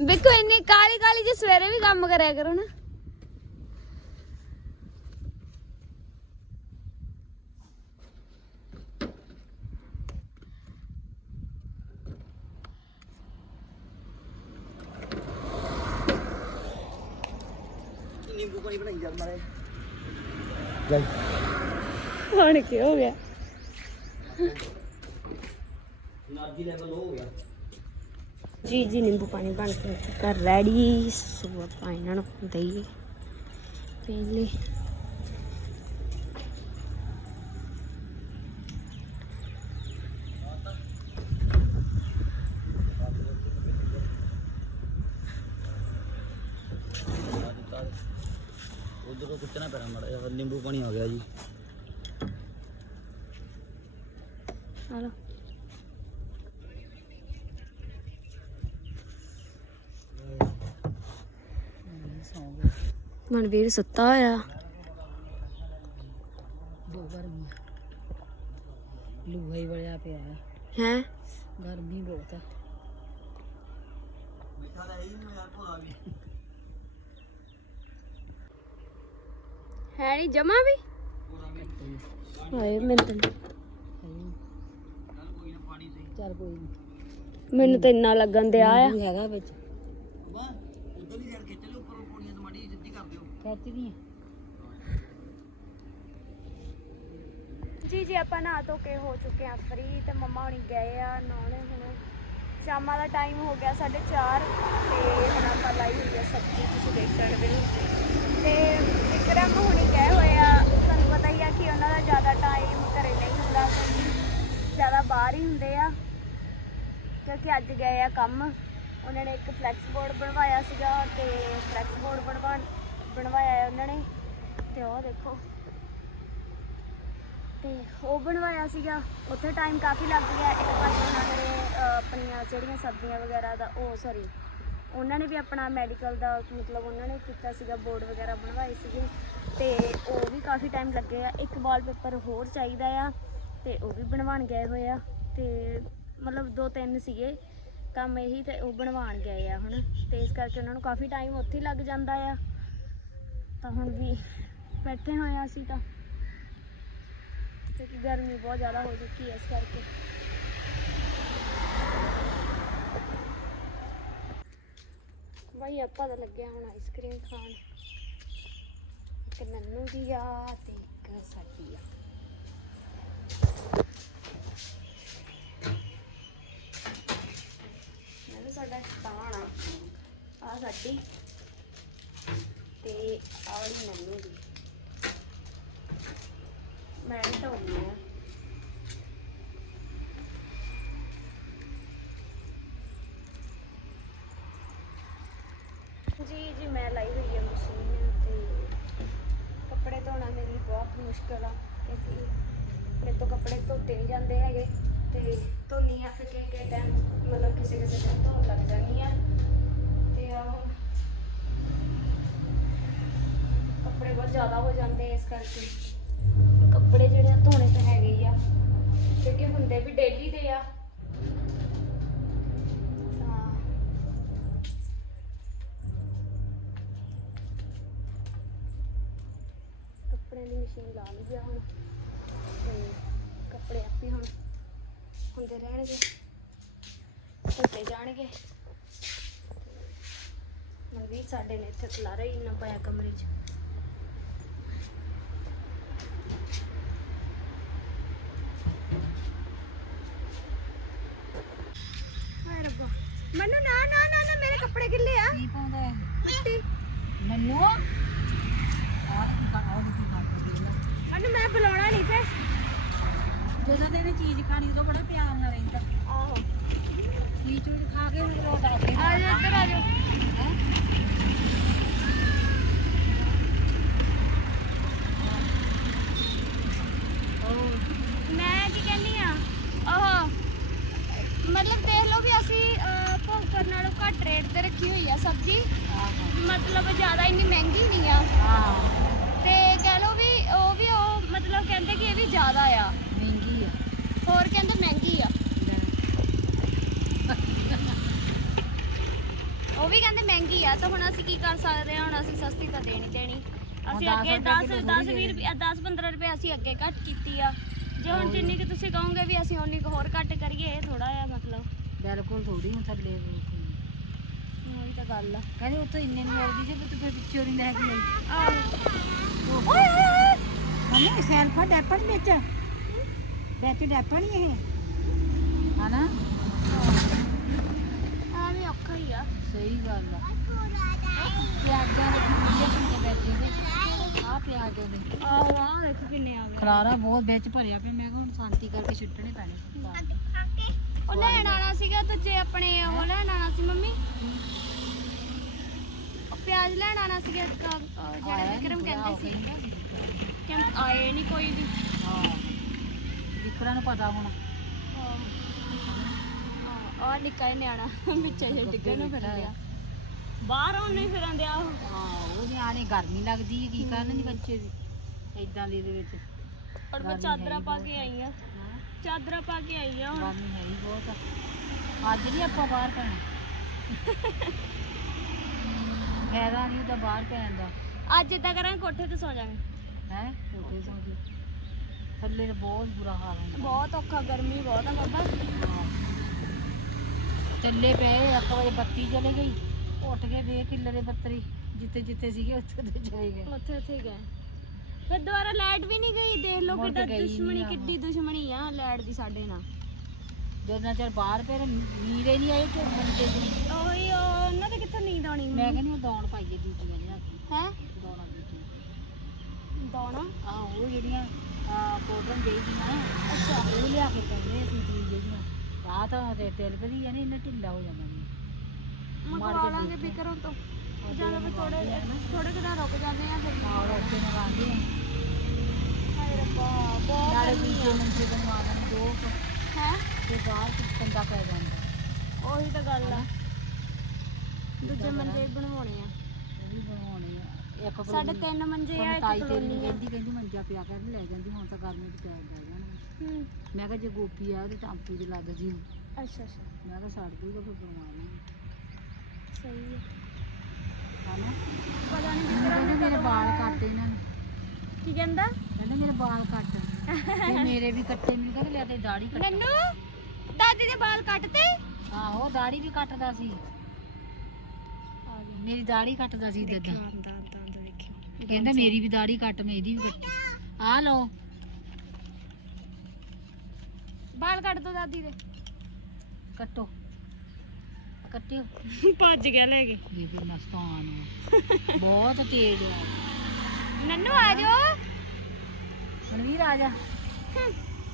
ਵੇਖੋ ਇੰਨੀ ਕਾਲੀ ਕਾਲੀ ਜੇ ਸਵੇਰੇ ਵੀ ਕੰਮ ਕਰਿਆ ਕਰੋ ਨਾ। ਹੁਣ ਕੀ ਹੋ ਗਿਆ? એનર્ਜੀ ਲੈਵਲ ਹੋ ਗਿਆ। ਜੀ ਜੀ ਨਿੰਬੂ ਪਾਣੀ ਬਣ ਕੇ ਚੁੱਕਾ ਰੈਡੀ ਸੋ ਆਪਾਂ ਇਹਨਾਂ ਨੂੰ ਦਈਏ। ਪਹਿਲੇ ਉਧਰ ਤੋਂ ਕੁੱਟਣਾ ਪੈਣਾ ਮੜਾ ਜਿਹਾ ਨਿੰਬੂ ਪਾਣੀ ਆ ਗਿਆ ਜੀ ਆ ਲਓ ਮਨਵੀਰ ਸੁੱਤਾ ਹੋਇਆ। ਦੋ ਗਰਮੀ ਲੂਹਾ ਹੀ ਪਿਆ ਹੈ ਹੈ? ਗਰਮੀ ਬਹੁਤ ਹੈ ਹੈ ਨਹੀਂ ਜਮਾ ਵੀ? ਹਾਏ ਮੈਨੂੰ ਤਾਂ ਚੱਲ ਕੋਈ ਨਹੀਂ ਮੈਨੂੰ ਤਾਂ ਇੰਨਾ ਲੱਗਣ ਦਿਆ ਆ। ਹੈਗਾ ਵਿੱਚ ਉਧਰ ਵੀ ਜੜ ਖਿੱਚ ਲਿਓ ਉੱਪਰੋਂ ਪੌੜੀਆਂ ਤੋਂ ਮਾੜੀ ਜਿਹੀ ਸਿੱਧੀ ਕਰ ਦਿਓ ਖਿੱਚਦੀ ਜੀ ਜੀ, ਆਪਾਂ ਨਹਾ ਧੋ ਕੇ ਹੋ ਚੁੱਕੇ ਆ ਫਰੀ ਤੇ ਮੰਮਾ ਹੁਣੀ ਗਏ ਆ ਨਹਾਉਣੇ ਹੁਣ। ਸ਼ਾਮਾਂ ਦਾ ਟਾਈਮ ਹੋ ਗਿਆ 4:30 ਤੇ ਹੁਣ ਆਪਾਂ ਲਾਈ ਹੋਈ ਆ ਸਬਜ਼ੀ, ਤੁਸੀਂ ਦੇਖ ਸਕਦੇ ਹੋ। ਤੇ ਵਿਕਰਮ ਹੁਣੀ ਗਏ ਹੋਏ ਆ। ਤੁਹਾਨੂੰ ਪਤਾ ਹੀ ਆ ਕਿ ਉਹਨਾਂ ਦਾ ਜ਼ਿਆਦਾ ਟਾਈਮ ਘਰੇ ਨਹੀਂ ਹੁੰਦਾ। ਜ਼ਿਆਦਾ ਬਾਹਰ ਹੀ ਹੁੰਦੇ ਆ। ਕਿਉਂਕਿ ਅੱਜ ਗਏ ਆ ਕੰਮ। ਉਹਨਾਂ ਨੇ ਇੱਕ ਫਲੈਕਸ ਬੋਰਡ ਬਣਵਾਇਆ ਸੀਗਾ ਤੇ ਫਲੈਕਸ ਬੋਰਡ ਬਣਵਾ ਬਣਵਾਇਆ ਹੈ ਉਹਨਾਂ ਨੇ। ਤੇ ਉਹ ਦੇਖੋ। ਤੇ ਉਹ ਬਣਵਾਇਆ ਸੀਗਾ। ਉੱਥੇ ਟਾਈਮ ਕਾਫੀ ਲੱਗ ਗਿਆ। ਇੱਕ ਪਾਸੇ ਉਹਨਾਂ ਨੇ ਆਪਣੀਆਂ ਜਿਹੜੀਆਂ ਸਬਜ਼ੀਆਂ ਵਗੈਰਾ ਦਾ, ਉਹ ਸੌਰੀ ਉਹਨਾਂ ਨੇ ਵੀ ਆਪਣਾ ਮੈਡੀਕਲ ਦਾ ਮਤਲਬ ਉਹਨਾਂ ਨੇ ਕੀਤਾ ਸੀਗਾ ਬੋਰਡ ਵਗੈਰਾ ਬਣਵਾਏ ਸੀਗੇ। ਤੇ ਉਹ ਵੀ ਕਾਫੀ ਟਾਈਮ ਲੱਗੇ ਆ। ਇੱਕ ਵਾਲਪੇਪਰ ਹੋਰ ਚਾਹੀਦਾ ਆ, ਤੇ ਉਹ ਵੀ ਬਣਵਾਉਣ ਗਏ ਹੋਏ ਆ। ਤੇ ਮਤਲਬ ਦੋ ਤਿੰਨ ਸੀਗੇ ਕੰਮ ਇਹੀ ਤੇ ਉਹ ਬਣਵਾਉਣ ਗਏ ਆ ਹੁਣ। ਤੇ ਇਸ ਕਰਕੇ ਉਹਨਾਂ ਨੂੰ ਕਾਫੀ ਟਾਈਮ ਉੱਥੇ ਲੱਗ ਜਾਂਦਾ ਆ। ਤਾਂ ਹੁਣ ਵੀ ਬੈਠੇ ਹੋਏ ਆ ਅਸੀਂ ਤਾਂ। ਕਿਉਂਕਿ ਗਰਮੀ ਬਹੁਤ ਜ਼ਿਆਦਾ ਹੋ ਚੁੱਕੀ ਹੈ ਇਸ ਕਰਕੇ। ਭਾਈ ਆਪਾਂ ਤਾਂ ਲੱਗਿਆ ਹੁਣ ਆਈਸਕ੍ਰੀਮ ਖਾਣ। ਇੱਕ ਨੰਨੂ ਦੀ ਆ ਤੇ ਇੱਕ ਸਾਡੀ ਆ ਮੈਨੂੰ ਸਾਡਾ ਸਤਾਨ ਆ। ਸਾਡੀ ਤੇ ਆ ਵਾਲੀ ਨੰਨੂ ਦੀ। ਮੈਂ ਢਾਉਣੀ ਆ। ਜੀ ਜੀ, ਮੈਂ ਲਾਈ ਹੋਈ ਹੈ ਮਸ਼ੀਨ ਤੇ ਕੱਪੜੇ ਧੋਣਾ ਮੇਰੀ ਬਹੁਤ ਮੁਸ਼ਕਲ ਆ, ਕਿਉਂਕਿ ਮੇਰੇ ਤੋਂ ਕੱਪੜੇ ਧੋਤੇ ਨਹੀਂ ਜਾਂਦੇ ਹੈਗੇ ਤੇ ਧੋਨੀ ਆ ਫਿਰ ਕਿ ਕਿ ਟਾਈਮ ਮਤਲਬ ਕਿਸੇ ਕਿਸੇ ਦਿਨ ਧੋਣ ਲੱਗ ਜਾਣੀ ਆ। ਤੇ ਆ ਹੁਣ ਕੱਪੜੇ ਬਹੁਤ ਜ਼ਿਆਦਾ ਹੋ ਜਾਂਦੇ ਇਸ ਕਰਕੇ। ਕੱਪੜੇ ਜਿਹੜੇ ਆ ਧੋਣੇ ਤਾਂ ਹੈਗੇ ਹੀ ਆ। ਕਿਉਂਕਿ ਹੁੰਦੇ ਵੀ ਡੇਲੀ ਦੇ ਆ। ਤਾਂ ਕੱਪੜਿਆਂ ਦੀ ਮਸ਼ੀਨ ਲਾ ਲਈ ਆ ਹੁਣ। ਤੇ ਕੱਪੜੇ ਆਪੇ ਹੁਣ ਹੁੰਦੇ ਰਹਿਣਗੇ। ਧੁੱਤੇ ਜਾਣਗੇ। ਮਨਵੀਰ ਸਾਡੇ ਨੇ ਇੱਥੇ ਖਲਾਰਾ ਹੀ ਇੰਨਾ ਪਾਇਆ ਕਮਰੇ 'ਚ ਹਾਏ ਰੱਬਾ ਮੈਨੂੰ ਨਾ ਨਾ ਨਾ ਨਾ ਮੇਰੇ ਕੱਪੜੇ ਗਿੱਲੇ ਆ ਕੀ ਪਾਉਂਦਾ ਹੈ ਮਿੱਟੀ ਮੈਨੂੰ ਆਹ ਕੀ ਕਰ ਆਹ ਕੀ ਕਰ ਮੈਨੂੰ ਮੈਂ ਬੁਲਾਉਣਾ ਨਹੀਂ ਫੇ ਜਦੋਂ ਤੇ ਇਹਨੇ ਚੀਜ਼ ਖਾਣੀ ਉਦੋਂ ਬੜਾ ਪਿਆਰ ਨਾਲ ਰਹਿੰਦਾ। ਆਹੋ। ਕੀ ਚੀਜ਼ ਖਾ ਕੇ ਉਹ ਦੱਸ ਦੇ ਆ ਜਾਓ ਇੱਧਰ ਆ ਜਾਓ ਮੈਂ ਕੀ ਕਹਿੰਦੀ ਆ ਉਹ ਮਤਲਬ ਦੇਖ ਲਓ ਵੀ ਅਸੀਂ ਨਾਲੋਂ ਘੱਟ ਰੇਟ ਤੇ ਰੱਖੀ ਹੋਈ ਆ ਸਬਜ਼ੀ। ਮਤਲਬ ਜ਼ਿਆਦਾ ਇੰਨੀ ਮਹਿੰਗੀ ਨਹੀਂ ਆ। ਤੇ ਕਹਿ ਲਓ ਵੀ ਉਹ ਵੀ ਉਹ ਮਤਲਬ ਕਹਿੰਦੇ ਕਿ ਇਹ ਵੀ ਜ਼ਿਆਦਾ ਆ। ਹੋਰ ਕਹਿੰਦੇ ਮਹਿੰਗੀ ਆ। ਉਹ ਵੀ ਕਹਿੰਦੇ ਮਹਿੰਗੀ ਆ ਤਾਂ ਹੁਣ ਅਸੀਂ ਕੀ ਕਰ ਸਕਦੇ ਹਾਂ ਹੁਣ ਅਸੀਂ ਸਸਤੀ ਤਾਂ ਦੇਣੀ ਦੇਣੀ। ਅਸੀਂ ਅੱਗੇ ਦਸ 10 ਰੁਪਏ 10 ਥੋੜ੍ਹੀ 20 ਰੁਪਏ 10 15 ਰੁਪਏ ਅਸੀਂ ਅੱਗੇ ਘੱਟ ਕੀਤੀ ਆ। ਜੇ ਹੁਣ ਜਿੰਨੀ ਕਿ ਤੁਸੀਂ ਕਹੋਗੇ ਵੀ ਅਸੀਂ ਉਨੀ ਕੁ ਹੋਰ ਘੱਟ ਕਰੀਏ ਇਹ ਥੋੜਾ ਆ ਮਤਲਬ। ਬਿਲਕੁਲ ਥੋੜੀ ਹੁਣ ਥੱਲੇ ਉਹੀ ਤਾਂ ਗੱਲ ਆ। ਕਹਿੰਦੇ ਉੱਥੇ ਇੰਨੇ ਨੂੰ ਮਿਲਦੀ ਸੀ ਤੇ ਫਿਰ ਪਿੱਛੋਂ ਨਹੀਂ ਲੈ ਕੇ ਆਈ। ਆਹੋ। ਮੰਮੀ ਸੈਲਫਾ ਡੈਪਣ ਵਿੱਚ। ਵਿੱਚ ਡੈਪਣ ਹੀ ਇਹ? ਹਨਾ? ਆ ਵੀ ਔਖਾ ਹੀ ਆ। ਸਹੀ ਗੱਲ ਆ। ਪਿਆਜ਼ਾਂ ਦੇ ਕਿੰਨੇ ਕਿੰਨੇ ਬੈਠੇ ਨੇ? ਆ ਪਿਆਜ਼ਾਂ ਦੇ। ਆਹੋ ਆ ਦੇਖੋ ਕਿੰਨੇ ਆ ਗਏ? ਖਲਾਰਾ ਬਹੁਤ ਵਿੱਚ ਭਰਿਆ ਪਿਆ। ਮੈਂ ਕਿਹਾ ਹੁਣ ਸ਼ਾਂਤੀ ਕਰਕੇ ਛੁੱਟਣੇ ਪੈਣੇ। ਉਹ ਲੈਣ ਆਣਾ ਸੀਗਾ ਦੂਜੇ ਆਪਣੇ ਉਹ ਲੈਣ ਆਣਾ ਸੀ ਮੰਮੀ। ਉਹ ਪਿਆਜ਼ ਲੈਣ ਆਣਾ ਸੀਗਾ ਇੱਕ, ਅਹ, ਜਿਹੜਾ ਵਿਕਰਮ ਕਹਿੰਦੇ ਸੀ। ਕਿ ਆਏ ਨਹੀਂ ਕੋਈ ਵੀ। ਹਾਂ। ਵਿਕਰਾਂ ਨੂੰ ਪਤਾ ਹੁਣ। ਆ ਨਿੱਕਾ ਜਿਹਾ ਨਿਆਣਾ ਵਿੱਚੇ ਜੇ ਡਿੱਗਣ ਨੂੰ ਫਿਰ ਗਿਆ ਬਾਹਰ ਉਹਨੇ ਫਿਰਨ ਦਿਆ ਹਾਂ ਉਹ ਨਿਆਣੇ ਗਰਮੀ ਲੱਗਦੀ ਹੈ ਕੀ ਕਰਨ ਦੀ ਬੱਚੇ ਦੀ? ਇਦਾਂ ਦੀ ਦੇ ਵਿੱਚ। ਔਰ ਮੈਂ ਚਾਦਰਾਂ ਪਾ ਕੇ ਆਈ ਆ। ਚਾਦਰਾਂ ਪਾ ਕੇ ਆਈ ਆ ਹੁਣ। ਗਰਮੀ ਹੈ ਹੀ ਬਹੁਤ। ਅੱਜ ਨਹੀਂ ਆਪਾਂ ਬਾਹਰ ਪੈਣਾ। ਫਾਇਦਾ ਨਹੀਂ ਉਹਦਾ ਬਾਹਰ ਪੈਣ ਦਾ। ਅੱਜ ਇਦਾਂ ਕਰਾਂਗੇ ਕੋਠੇ ਤੇ ਸੌ ਜਾਵਾਂਗੇ। ਹੈ? ਕੋਠੇ ਤੋਂ ਜੀ ਥੱਲੇ ਤਾਂ ਬਹੁਤ ਬੁਰਾ ਹਾਲ ਹੁੰਦਾ। ਬਹੁਤ ਔਖਾ ਗਰਮੀ ਬਹੁਤ ਆ ਬਾਬਾ। ਚੱਲੇ ਪਏ ਆਪਾਂ ਵਜੇ ਬੱਤੀ ਚਲੇ ਗਈ। ਉੱਠ ਕੇ ਵੇ ਕਿੱਲਰੇ ਬੱਤਰੀ ਜਿੱਥੇ ਜਿੱਥੇ ਸੀਗੇ ਉੱਥੇ ਤੇ ਚਲੇ ਗਏ। ਉੱਥੇ ਉੱਥੇ ਗਏ। ਫਿਰ ਦੁਬਾਰਾ ਲਾਈਟ ਵੀ ਨਹੀਂ ਗਈ ਦੇਖ ਲਓ ਮੁੜ ਕਿੱਡਾ ਕੇ ਗਈ ਨੀ ਦੁਸ਼ਮਣੀ ਆ। ਕਿੱਡੀ ਦੁਸ਼ਮਣੀ ਆ ਲਾਈਟ ਦੀ ਸਾਡੇ ਨਾਲ। ਜਦੋਂ ਚਿਰ ਬਾਹਰ ਪਏ ਨੀਰੇ ਨਹੀਂ ਆਏ ਤੇ ਮੰਜੇ ਦੀ ਉਹੀ ਉਹ ਉਹਨਾਂ ਦੇ ਕਿੱਥੋਂ ਨੀਂਦ ਆਉਣੀ ਮੈਂ ਕਹਿੰਦੀ ਉਹ ਦੌਣ ਪਾਈਏ ਦੂਜੀਆਂ ਲਿਆ ਕੇ ਹੈ? ਦੌਣਾ ਆ ਉਹ ਜਿਹੜੀਆਂ ਆ ਕੋਟਨ ਦੇਈਆਂ ਅੱਛਾ ਉਹ ਲਿਆ ਕੇ ਪਾਉਂਦੇ ਅਸੀਂ ਤੀ ਜਿਹੜੀਆਂ। ਰਾਤ ਤੇ ਤਿਲਕਦੀ ਆ ਨੇ ਇਹਨਾਂ ਢਿੱਲਾ ਹੋ ਜਾਂਦਾ ਨੇ ਮੰਗਵਾ ਲਾਂਗੇ ਫਿਕਰੋਂ ਤੋਂ। ਜਦੋਂ ਵੀ ਥੋੜੇ ਥੋੜੇ ਕਿਦਾਂ ਰੁਕ ਜਾਂਦੇ ਆ ਫਿਰ। ਨਾਲ ਉੱਥੇ ਨਗਾਉਂਦੇ ਆ। ਹਾਏ ਰੱਬਾ ਬਹੁਤ ਨਾਲੇ ਗਰਮੀ ਦੂਜੇ ਮੰਜੇ ਬਣਵਾ ਦੇਣ ਦੋ ਕੁ, ਹੈ? ਤੇ ਬਾਹਰ ਕੰਦਾ ਪੈ ਜਾਂਦਾ। ਉਹੀ ਤਾਂ ਗੱਲ ਆ। ਦੂਜੇ ਵੀ ਬਣਵਾਉਣੇ ਆ। ਉਹ ਵੀ ਬਣਾਉਣੇ ਆ। ਇੱਕ ਸਾਡੇ ਤਿੰਨ ਮੰਜੇ ਆ ਇੱਕ ਤਾਈ ਤੇਰੀ ਕਲੋਨੀ ਨੂੰ ਆ। ਕਹਿੰਦੀ ਕਹਿੰਦੀ ਮੰਜਾ ਪਿਆ ਕਰ ਲੈ ਜਾਂਦੀ ਹੁਣ ਤਾਂ ਗਰਮੀ ਚ ਪਿਆ ਜਾ ਜਾਣਾ ਹੂੰ। ਮੈਂ ਕਿਹਾ ਜੇ ਗੋਪੀ ਆ ਉਹਦੇ ਟਾਂਪੂ ਚ ਲੱਗ ਜੀ। ਅੱਛਾ ਅੱਛਾ। ਮੈਂ ਕਿਹਾ ਛੱਡ ਦੂਗਾ ਫਿਰ ਬਣਵਾ ਲਾਂਗੇ। ਸਹੀ ਹੈ ਹਨਾ? ਪਤਾ ਨਹੀਂ ਕਹਿੰਦੇ ਮੇਰੇ ਬਾਲ ਕੱਟ ਇਹਨਾਂ ਨੇ। ਕੀ ਕਹਿੰਦਾ? ਕਹਿੰਦੇ ਮੇਰੇ ਬਾਲ ਕੱਟ। ਤੇ ਮੇਰੇ ਵੀ ਕੱਟੇ ਮੈਨੂੰ ਕਹਿੰਦੇ ਲੈ ਤੇ ਦਾੜੀ ਕੱਟ। ਨੰਨੂ ਦਾਦੀ ਦੇ ਵਾਲ ਕੱਟਤੇ? ਆਹੋ ਦਾੜੀ ਵੀ ਕੱਟਦਾ ਸੀ। ਮੇਰੀ ਦਾੜੀ ਕੱਟਦਾ ਸੀ ਦਦਾ ਕਹਿੰਦਾ ਮੇਰੀ ਵੀ ਦਾੜੀ ਕੱਟ ਮੇਰੀ ਵੀ ਕੱਟੀ। ਆ ਲਓ। ਵਾਲ ਕੱਟ ਦੋ ਦਾਦੀ ਦੇ। ਕੱਟੋ। ਕੱਟਿਓ। ਭੱਜ ਗਿਆ ਲੈ ਕੇ। ਇਹ ਵੀ ਮਸਤਾਨ ਆ। ਬਹੁਤ ਤੇਜ਼ ਆ। ਨੰਨੂ ਆ ਜਾਓ। ਮਨਵੀਰ ਆ ਜਾ।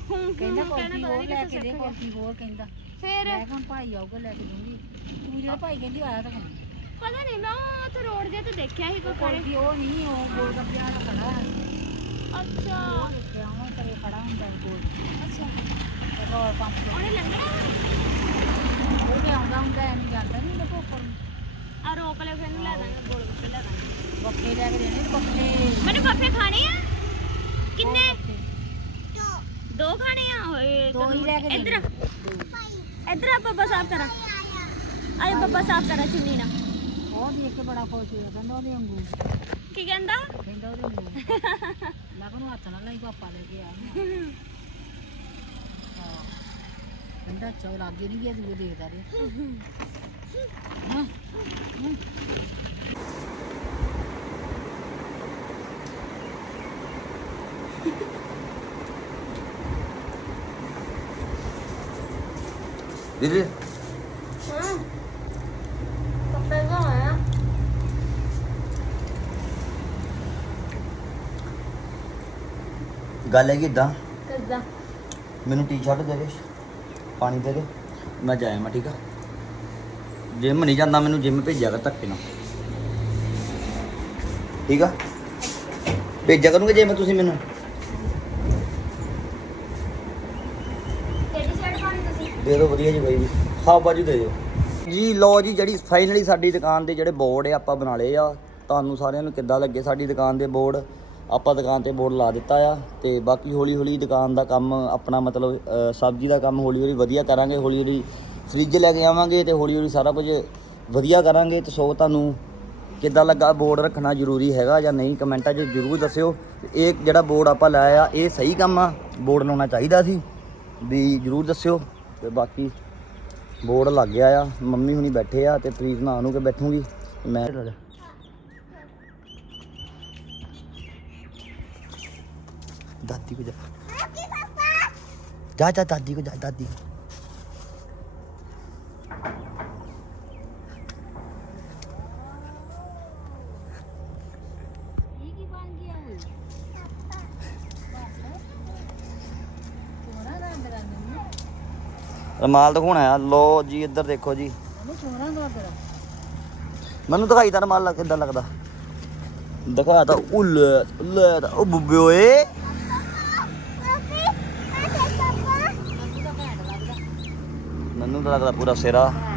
ਹੂੰ ਕਹਿੰਦਾ ਪਤਾ ਹੋਰ ਲੈ ਕੇ ਦੇ। ਕੁਲਫੀ ਹੋਰ ਕਹਿੰਦਾ। ਫਿਰ? ਮੈਂ ਕਿਹਾ ਹੁਣ ਭਾਈ ਆਊਗਾ ਲੈ ਕੇ ਦੂੰਗੀ ਤੂੰ ਜਿਹੜਾ ਭਾਈ ਕਹਿੰਦੀ ਆਇਆ ਤਾਂ ਹੁਣ ਪਤਾ ਨਹੀਂ ਮੈਂ ਉੱਥੇ ਰੋਡ ਦੇ ਤੇ ਦੇਖਿਆ ਸੀ ਕੋਈ ਖੜੇ ਉਹ ਨਹੀਂ ਉਹ ਗੋਲ ਗੱਪੇ ਵਾਲਾ ਖੜਾ ਹੈ। ਅੱਛਾ। ਉਹ ਦੇਖਿਆ ਉਹ ਕਰੇ ਖੜਾ ਹੁੰਦਾ ਹੈ ਗੋਲ ਅੱਛਾ। ਪੈਟਰੋਲ ਪੰਪ ਤੇ। ਉਹਨੇ ਲੰਘਣਾ ਉਹ ਤੇ ਆਉਂਦਾ ਹੁੰਦਾ ਐਵੇਂ ਜਾਂਦਾ ਨਹੀਂ ਉਹਦੇ ਭੋਪਰ ਨੂੰ। ਆ ਰੋਕ ਲੈ ਫਿਰ ਇਹਨੂੰ ਲੈ ਦਾਂਗੇ ਗੋਲ ਗੱਪੇ ਲੈ ਦਾਂਗੇ। ਬੱਕੇ ਲੈ ਕੇ ਦੇਣੇ ਨੇ ਬੱਕੇ ਮੈਨੂੰ ਬੱਫੇ ਖਾਣੇ ਆ? ਕਿੰਨੇ। ਦੋ ਖਾਣੇ ਆ? ਓਏ ਦੋ ਹੀ ਲੈ ਕੇ ਇੱਧਰ। ਇੱਧਰ ਆ ਬੱਬਾ ਸਾਫ਼ ਕਰਾਂ। ਆਏ ਬੱਬਾ ਸਾਫ਼ ਕਰਾਂ ਚੁੰਨੀ ਨਾਲ। ਉਹ ਦੇਖ ਕੇ ਬੜਾ ਖੁਸ਼ ਹੋਇਆ ਕਹਿੰਦਾ ਉਹਦੇ ਵਾਂਗੂ ਕੀ ਕਹਿੰਦਾ? ਕਹਿੰਦਾ ਉਹਦੇ ਵਾਂਗੂ ਮੈਂ ਕਹਿੰਦਾ ਹੱਥ ਨਾਲ ਲਾਈ ਪਾਪਾ ਲੈ ਕੇ ਆ। ਹਾਂ। ਕਹਿੰਦਾ ਚੌਲ ਅੱਗੇ ਨਹੀਂ ਗਿਆ ਦੂਏ ਦੇਖਦਾ ਰਿਹਾ। ਹਾਂ। ਹਮ। ਵੀਰੇ ਹਾਂ ਕੱਪੜੇ ਧੋਇਆ ਗੱਲ ਇਦਾਂ ਕਿੱਦਾਂ? ਮੈਨੂੰ ਟੀ-ਸ਼ਰਟ ਦੇ ਦੇ ਪਾਣੀ ਦੇ ਦੇ ਮੈਂ ਜਾਇਆ ਮੈਂ ਠੀਕ ਆ? ਜਿਮ ਨਹੀਂ ਜਾਂਦਾ ਮੈਨੂੰ ਜਿਮ ਭੇਜਿਆ ਕਰ ਧੱਕੇ ਨਾਲ। ਠੀਕ ਆ? ਭੇਜਿਆ ਕਰੂੰਗੇ ਜਿਮ ਤੁਸੀਂ ਮੈਨੂੰ? ਕਿਹੜੀ ਸ਼ਰਟ ਪਾਣੀ ਤੁਸੀਂ? ਦੇ ਦਿਓ ਵਧੀਆ ਜੀ ਬਾਈ ਜੀ ਹਾਂ ਬਾਜੂ ਦੇ ਦਿਓ। ਜੀ ਲੋ ਜੀ ਜਿਹੜੀ ਫਾਈਨਲੀ ਸਾਡੀ ਦੁਕਾਨ ਦੇ ਜਿਹੜੇ ਬੋਰਡ ਆ ਆਪਾਂ ਬਣਾ ਲਏ ਆ। ਤੁਹਾਨੂੰ ਸਾਰਿਆਂ ਨੂੰ ਕਿੱਦਾਂ ਲੱਗੇ ਸਾਡੀ ਦੁਕਾਨ ਦੇ ਬੋਰਡ ਆਪਾਂ ਦੁਕਾਨ ਤੇ ਬੋਰਡ ਲਾ ਦਿੱਤਾ ਆ ਤੇ ਬਾਕੀ ਹੌਲੀ ਹੌਲੀ ਦੁਕਾਨ ਦਾ ਕੰਮ ਆਪਣਾ ਮਤਲਬ ਸਬਜ਼ੀ ਦਾ ਕੰਮ ਹੌਲੀ ਹੌਲੀ ਵਧੀਆ ਕਰਾਂਗੇ, ਹੌਲੀ ਹੌਲੀ ਫ੍ਰਿਜ ਲੈ ਕੇ ਆਵਾਂਗੇ ਤੇ ਹੌਲੀ ਹੌਲੀ ਸਾਰਾ ਕੁਝ ਵਧੀਆ ਕਰਾਂਗੇ ਤੇ ਸੋ ਤੁਹਾਨੂੰ ਕਿੱਦਾਂ ਲੱਗਾ ਬੋਰਡ ਰੱਖਣਾ ਜ਼ਰੂਰੀ ਹੈਗਾ ਜਾਂ ਨਹੀਂ ਕਮੈਂਟਾਂ 'ਚ ਜ਼ਰੂਰ ਦੱਸਿਓ। ਇਹ ਜਿਹੜਾ ਬੋਰਡ ਆਪਾਂ ਲਾਇਆ ਆ ਇਹ ਸਹੀ ਕੰਮ ਆ, ਬੋਰਡ ਲਾਉਣਾ ਚਾਹੀਦਾ ਸੀ ਵੀ ਜ਼ਰੂਰ ਦੱਸਿਓ। ਤੇ ਬਾਕੀ ਬੋਰਡ ਲੱਗ ਗਿਆ ਆ, ਮੰਮੀ ਹੁਣੀ ਬੈਠੇ ਆ ਤੇ ਪ੍ਰੀਤ ਨਾਲ ਨੂੰ ਕੇ ਬੈਠੂਗੀ। ਮੈਂ ਦਾਦੀ ਕੋ ਜਾ। ਜਾ ਜਾ, ਦਾਦੀ ਕੋ ਜਾ, ਦਾਦੀ ਕੋ। ਰਮਾਲ ਦਿਖਾਉਣਾ ਆ। ਲੋ ਜੀ, ਇੱਧਰ ਦੇਖੋ ਜੀ। ਮੈਨੂੰ ਦਿਖਾਈ ਤਾਂ ਰਮਾਲ ਕਿੱਦਾਂ ਲੱਗਦਾ। ਦਿਖਾ ਤਾਂ ਉੱਲ ਲੈ ਉਹ ਬੁੱਬੇ ਓਏ। ਮੈਨੂੰ ਤਾਂ ਘੈਂਟ ਲੱਗਦਾ ਮੈਨੂੰ ਤਾਂ ਲੱਗਦਾ ਪੂਰਾ ਸਿਰਾ